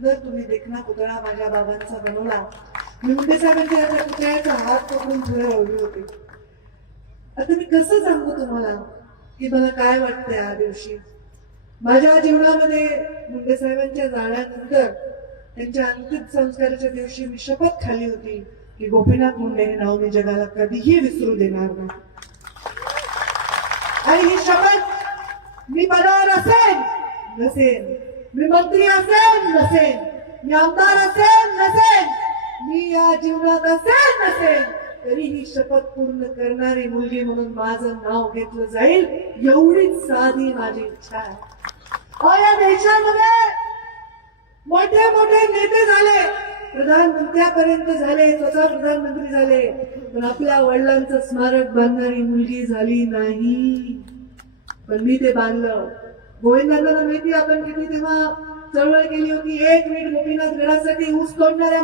सुंदर तुम्ही देखना पुतळा माझ्या बाबांचा बनवला. मुंडे साहेबांच्या त्या पुतळ्याचा हात पकडून पुढे ओढले होते. आता मी कसं सांगू तुम्हाला की मला काय वाटतंय या दिवशी. माझ्या जीवनामध्ये मुंडे साहेबांच्या जाण्यानंतर त्यांच्या अंतिम संस्काराच्या दिवशी मी शपथ खाल्ली होती की गोपीनाथ मुंडे हे नाव मी जगाला कधीही विसरू देणार नाही. आणि ही शपथ मी पदावर असेल नसेल, मी मंत्री असेल नसेल, मी आमदार असेल नसेल, मी या जीवनात असेल नसेल, तरी ही शपथ पूर्ण करणारी मुलगी म्हणून माझं नाव घेतलं जाईल एवढीच साधी माझी इच्छा आहे. या देशामध्ये मोठे मोठे नेते झाले, प्रधानमंत्र्यापर्यंत झाले, स्वतः प्रधानमंत्री झाले, पण आपल्या वडिलांचं स्मारक बांधणारी मुलगी झाली नाही. पण मी ते बांधलं. गोविंदांना माहिती आपण किती तेव्हा चळवळ केली होती. 1 मिनिट गोपीनाथ गडासाठी ऊस तोडणाऱ्या